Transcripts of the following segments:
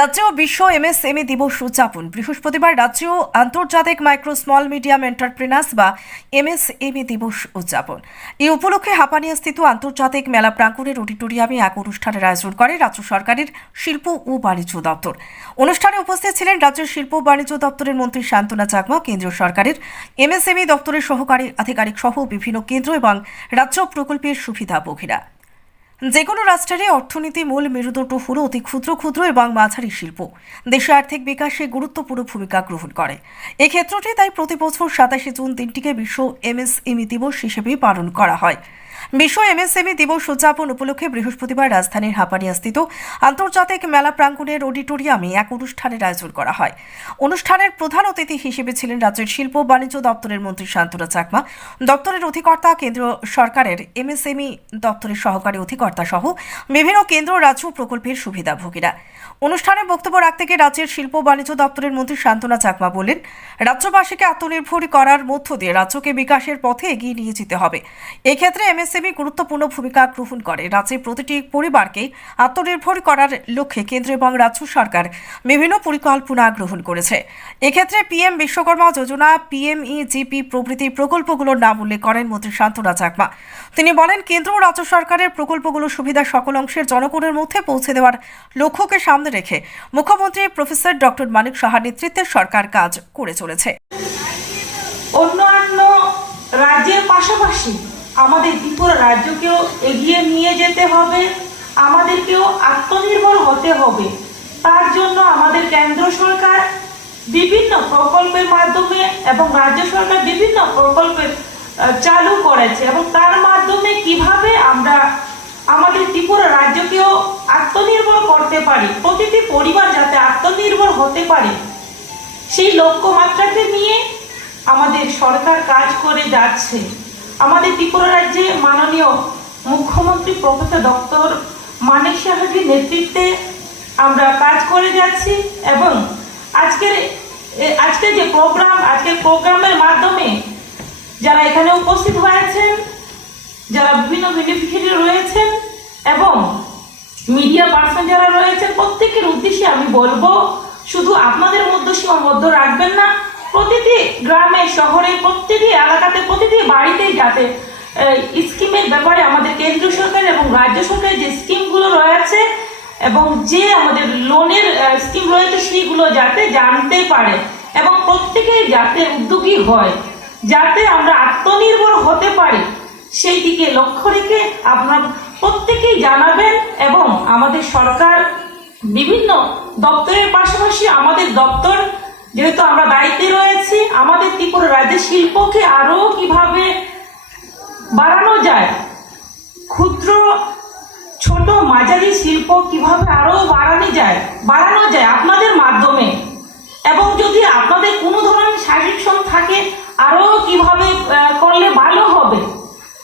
রাজ্যেও বিশ্ব এমএসএমই দিবস উদযাপন। বৃহস্পতিবার রাজ্যেও আন্তর্জাতিক মাইক্রো স্মল মিডিয়াম এন্টারপ্রেনার্স বা এমএসএমই দিবস উদযাপন। এই উপলক্ষে হাপানিয়া স্থিত আন্তর্জাতিক মেলা প্রাঙ্গণের অডিটোরিয়ামে এক অনুষ্ঠানের আয়োজন করে রাজ্য সরকারের শিল্প ও বাণিজ্য দপ্তর। অনুষ্ঠানে উপস্থিত ছিলেন রাজ্যের শিল্প ও বাণিজ্য দপ্তরের মন্ত্রী শান্তনা চাকমা, কেন্দ্রীয় সরকারের এমএসএমই দপ্তরের সহকারী আধিকারিক সহ বিভিন্ন কেন্দ্র এবং রাজ্য প্রকল্পের সুবিধাভোগীরা। যে কোনো রাষ্ট্রেরই অর্থনীতি মূল মেরুদণ্ড হল অতি ক্ষুদ্র ক্ষুদ্র এবং মাঝারি শিল্প। দেশে আর্থিক বিকাশে গুরুত্বপূর্ণ ভূমিকা গ্রহণ করে। এক্ষেত্রটি তাই প্রতি বছর সাতাশে জুন দিনটিকে বিশ্ব এমএসএমই দিবস হিসেবে পালন করা হয়। বিশ্ব এমএসএমই দিবস উদযাপন উপলক্ষে বৃহস্পতিবার রাজধানীর হাপানিয়াস্থিত আন্তর্জাতিক মেলা প্রাঙ্গণের অডিটোরিয়ামে এক অনুষ্ঠানের আয়োজন করা হয়। অনুষ্ঠানের প্রধান অতিথি হিসেবে ছিলেন রাজ্যের শিল্প বাণিজ্য দপ্তরের মন্ত্রী শান্তনা চাকমা। দপ্তরের অধিকর্তা কেন্দ্র সরকারের এমএসএমই দপ্তরের সহকারী অধিকর্তা সহ বিভিন্ন কেন্দ্র রাজ্য প্রকল্পের সুবিধাভোগীরা। অনুষ্ঠানে বক্তব্য রাখতে গিয়ে রাজ্যের শিল্প বাণিজ্য দপ্তরের মন্ত্রী শান্তনা চাকমা বলেন, রাজ্যবাসীকে আত্মনির্ভর করার মধ্য দিয়ে রাজ্যকে বিকাশের পথে এগিয়ে নিয়ে যেতে হবে। এক্ষেত্রে এমএসএমই গুরুত্বপূর্ণ ভূমিকা গ্রহণ করে। রাজ্যের প্রতিটি পরিবারকে আত্মনির্ভর করার লক্ষ্যে কেন্দ্র এবং রাজ্য সরকার বিভিন্ন পরিকল্পনা গ্রহণ করেছে। এক্ষেত্রে পিএম বিশ্বকর্মা যোজনা, পিএমইজিপি প্রভৃতি প্রকল্পগুলোর নাম উল্লেখ করেন মন্ত্রী শান্তনা চাকমা। তিনি বলেন, কেন্দ্র ও রাজ্য সরকারের প্রকল্পগুলোর সুবিধা সকল অংশের জনগণের মধ্যে পৌঁছে দেওয়ার লক্ষ্যকে সামনে রেখে মুখ্যমন্ত্রী প্রফেসর ডক্টর মানিক সাহার নেতৃত্বে সরকার কাজ করে চলেছে। অন্যান্য রাজ্যের পাশাপাশি আমাদের ত্রিপুরা রাজ্যকেও এগিয়ে নিয়ে যেতে হবে, আমাদেরকেও আত্মনির্ভর হতে হবে। তার জন্য আমাদের কেন্দ্র সরকার বিভিন্ন প্রকল্পের মাধ্যমে এবং রাজ্য সরকার বিভিন্ন প্রকল্পের চালু করেছে এবং তার মাধ্যমে কীভাবে আমরা আমাদের ত্রিপুরা রাজ্যকেও আত্মনির্ভর করতে পারি, প্রতিটি পরিবার যাতে আত্মনির্ভর হতে পারে, সেই লক্ষ্যমাত্রাকে নিয়ে আমাদের সরকার কাজ করে যাচ্ছে। আমাদের ত্রিপুরা রাজ্যে মাননীয় মুখ্যমন্ত্রী প্রফেসর ডক্টর মানিক সাহাজির নেতৃত্বে আমরা কাজ করে যাচ্ছি এবং আজকের আজকের যে প্রোগ্রাম, আজকের প্রোগ্রামের মাধ্যমে যারা এখানে উপস্থিত হয়েছেন, যারা বিভিন্ন বেনিফিশিয়ারি রয়েছেন এবং মিডিয়া পার্সন যারা রয়েছেন, প্রত্যেকের উদ্দেশ্যে আমি বলব, শুধু আপনাদের মধ্যে সীমাবদ্ধ রাখবেন না, প্রতিটি গ্রামে, শহরে প্রতিটি এলাকাতে বাড়িতেই যাতে স্কিমের ব্যাপারে আমাদের কেন্দ্রীয় সরকার এবং রাজ্য সরকারের যে স্কিমগুলো রয়েছে এবং যে আমাদের লোনের স্কিম রয়েছে সেইগুলো যাতে জানতে পারে এবং প্রত্যেকেই যাতে উদ্যোগী হয়, যাতে আমরা আত্মনির্ভর হতে পারি, সেই দিকে লক্ষ্য রেখে আপনার প্রত্যেকেই জানাবেন এবং আমাদের সরকার বিভিন্ন দপ্তরের পাশাপাশি আমাদের দপ্তর, যেহেতু আমরা দায়িত্বে রয়েছি, আমাদের ত্রিপুরা রাজ্যের শিল্পকে আরও কীভাবে বাড়ানো যায়। ক্ষুদ্র, ছোট মাঝারি শিল্প কীভাবে আরও বাড়ানো যায়? বাড়ানো যায় আপনাদের মাধ্যমে। এবং যদি আপনাদের কোনো ধরনের সাজেশন থাকে, আরও কীভাবে করলে ভালো হবে?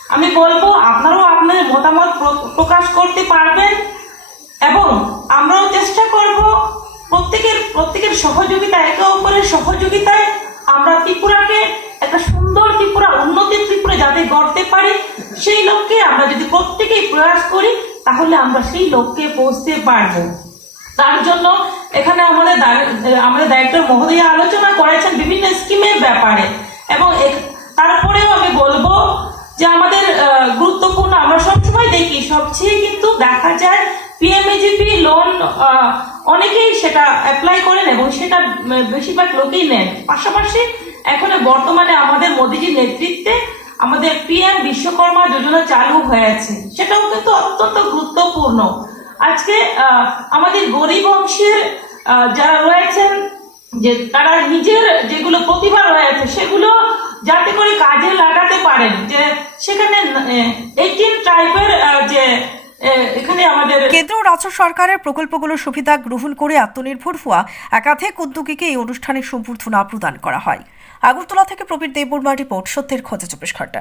আমি বলব, আপনারাও আপনাদের মতামত প্র- প্রকাশ করতে পারবেন। এবং আমরাও চেষ্টা করব প্রত্যেকের প্রত্যেকের সহযোগিতা, একে অপরের সহযোগিতায় আমরা ত্রিপুরাকে একটা সুন্দর ত্রিপুরা, উন্নতির ত্রিপুরা যাতে গড়তে পারি সেই লক্ষ্যে আমরা যদি প্রত্যেকেই প্রয়াস করি, তাহলে আমরা সেই লক্ষ্যে পৌঁছতে পারব। তার জন্য এখানে আমাদের আমাদের ডাইরেক্টর মহোদয় আলোচনা করেছেন বিভিন্ন স্কিমের ব্যাপারে। এবং তারপরেও আমি বলব যে আমাদের গুরুত্বপূর্ণ, আমরা সবসময় দেখি, সবচেয়ে কিন্তু দেখা যায় পিএমএজিপি লোন অনেকেই সেটা অ্যাপ্লাই করেন এবং সেটা বেশিরভাগ লোকেই নেন। পাশাপাশি এখন বর্তমানে আমাদের মোদিজির নেতৃত্বে আমাদের পিএম বিশ্বকর্মা যোজনা চালু হয়েছে, সেটাও কিন্তু অত্যন্ত গুরুত্বপূর্ণ। আজকে আমাদের গরিব অংশের যারা রয়েছেন, যে তারা নিজের যেগুলো প্রতিভা রয়েছে, সেগুলো যাতে করে কাজে লাগাতে পারেন। যে সেখানে এইটিন ট্রাইবের যে এখানে আমাদের কেন্দ্র রাজ্য সরকারের প্রকল্পগুলোর সুবিধা গ্রহণ করে আত্মনির্ভর হওয়া একাধিক উদ্যোগীকে এই অনুষ্ঠানে সম্বর্ধনা প্রদান করা হয়। আগরতলা থেকে প্রবীর দেববর্মা রিপোর্ট, সত্যের খোঁজে চব্বিশ ঘণ্টা।